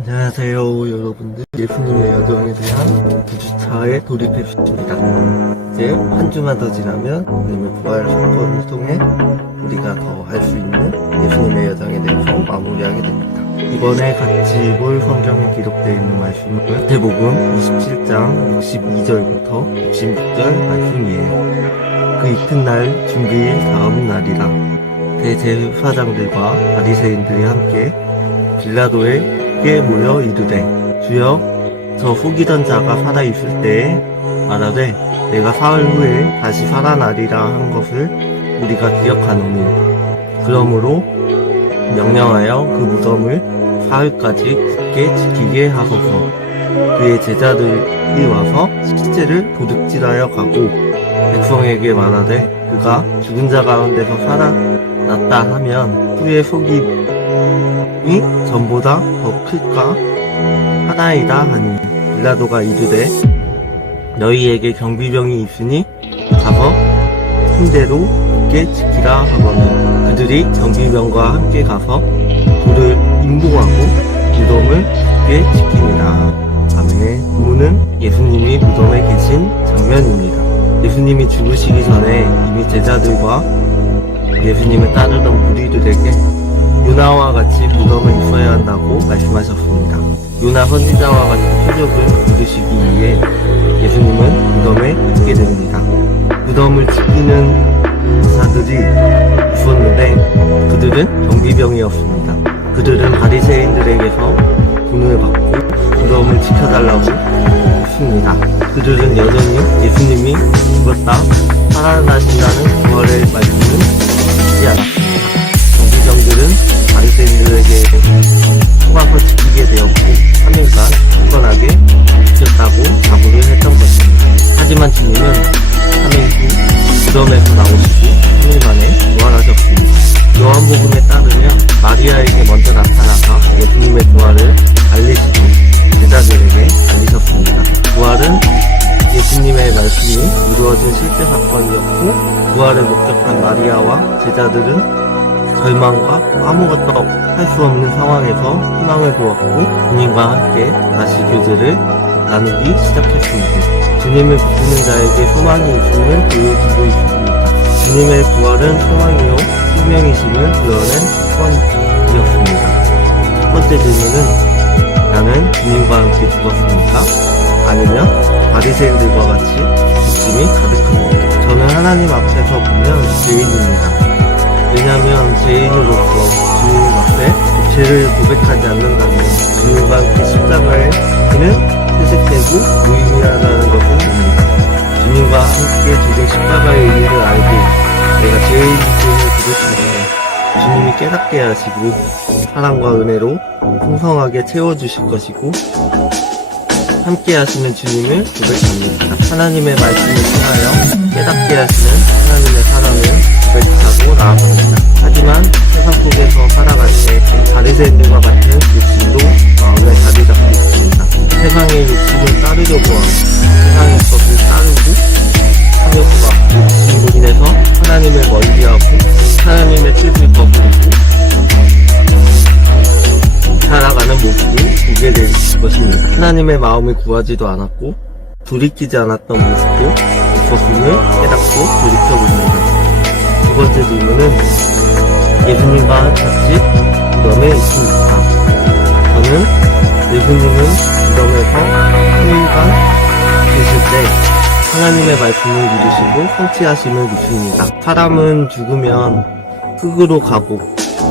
안녕하세요 여러분들, 예수님의 여정에 대한 9주차에 돌입했습니다. 이제 한 주만 더 지나면 예수님의 부활 사건을 통해 우리가 더 알 수 있는 예수님의 여정에 대해서 마무리하게 됩니다. 이번에 같이 볼 성경에 기록되어 있는 말씀은 마태복음 27장 62절부터 66절 말씀이에요. 그 이튿날 중기일 다음 날이라 대제사장들과 바리새인들이 함께 빌라도에게 모여 이르되, 주여, 저 속이던 자가 살아있을 때에 말하되 내가 사흘 후에 다시 살아나리라 한 것을 우리가 기억하노니, 그러므로 명령하여 그 무덤을 사흘까지 굳게 지키게 하소서. 그의 제자들이 와서 시체를 도둑질하여 가고 백성에게 말하되 그가 죽은 자 가운데서 살아났다 하면 후에 속임이 전보다 더 클까 하나이다 하니, 빌라도가 이르되 너희에게 경비병이 있으니 가서 침대로 굳게 지키라 하거늘, 그들이 경비병과 함께 가서 돌을 인도하고 무덤을 굳게 지킵니다. 아멘. 본문은 예수님이 무덤에 계신 장면입니다. 예수님이 죽으시기 전에 이미 제자들과 예수님을 따르던 무리들에게 요나와 같이 무덤에 있어야 한다고 말씀하셨습니다. 요나 선지자와 같은 표적을 이루시기 위해 예수님은 무덤에 있게 됩니다. 무덤을 지키는 자들이 있었는데 그들은 경비병이었습니다. 그들은 바리새인들에게서 돈을 받고 무덤을 지켜달라고 했습니다. 그들은 여전히 예수님이 죽었다 살아나신다는 부활의 말씀을 믿지 않았습니다. 경비병들은 바리새인들에게 속아서 지키게 되었고 3일간 굳건하게 지켰다고 자부를 했던 것입니다. 하지만 주님은 3일 후 무덤에서 나오시고 3일 만에 부활하셨습니다. 요한복음에 따르면 마리아에게 먼저 나타나서 예수님의 부활을 알리시고 제자들에게 알리셨습니다. 부활은 예수님의 말씀이 이루어진 실제 사건이었고, 부활을 목격한 마리아와 제자들은 절망과 아무것도 할 수 없는 상황에서 희망을 보았고 주님과 함께 다시 교제를 나누기 시작했습니다. 주님을 믿는 자에게 소망이 있음을 보여주고 있습니다. 주님의 부활은 소망이요 생명이심을 드러낸 사건이었습니다. 첫 번째 질문은, 나는 주님과 함께 죽었습니까? 아니면 바리새인들과 같이 욕심이 가득합니다. 저는 하나님 앞에서 보면 죄인입니다. 왜냐하면 죄인으로서 주님 앞에 죄를 고백하지 않는다면 주님과 함께 십자가에 그는 퇴색되고 무의미하다는 것을 봅니다. 주님과 함께 죽은 십자가의 의미를 알고 내가 죄인임을 고백하되 주님이 깨닫게 하시고 사랑과 은혜로 풍성하게 채워주실 것이고 함께 하시는 주님을 고백합니다. 하나님의 말씀을 통하여 깨닫게 하시는 하나님의 사랑을 고백하고 나아갑니다. 하지만 세상 속에서 살아갈 때 바리새인들과 같은 욕심도 마음에 자리 잡고 있습니다. 세상의 욕심을 따르려고 하고 세상의 것을 따르고 탐욕과 욕심으로 인해서 하나님을 멀리하고 하나님의 뜻을 거부하고 살아가는 모습을 보게 될 것입니다. 하나님의 마음을 구하지도 않았고 돌이키지 않았던 모습도 있었음을 깨닫고 돌이켜봅니다. 두 번째 질문은, 예수님과 같이 무덤에 있습니까? 저는 예수님은 무덤에서 3일간 계실 때 하나님의 말씀을 믿으시고 성취하심을 믿습니다. 사람은 죽으면 흙으로 가고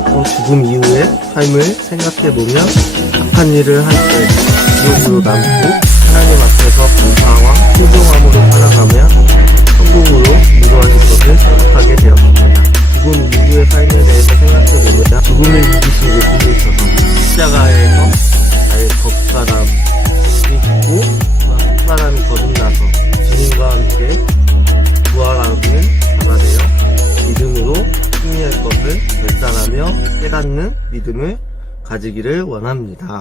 또 죽음 이후의 삶을 생각해보면 착한 일을 할 때 지옥으로 남고 하나님 앞에서 감사와 순종함으로 살아가면 천국으로 이루어질 것을 생각하게 되었습니다. 죽음 이후의 삶에 대해서 생각해보면 죽음을 이기신 예수님처럼 십자가에서 나의 겉사람이 죽고 겉사람이 거듭나서 주님과 함께 부활하는 자가 되어 믿음으로 승리할 것을 결단하며 깨닫는 믿음을 가지기를 원합니다.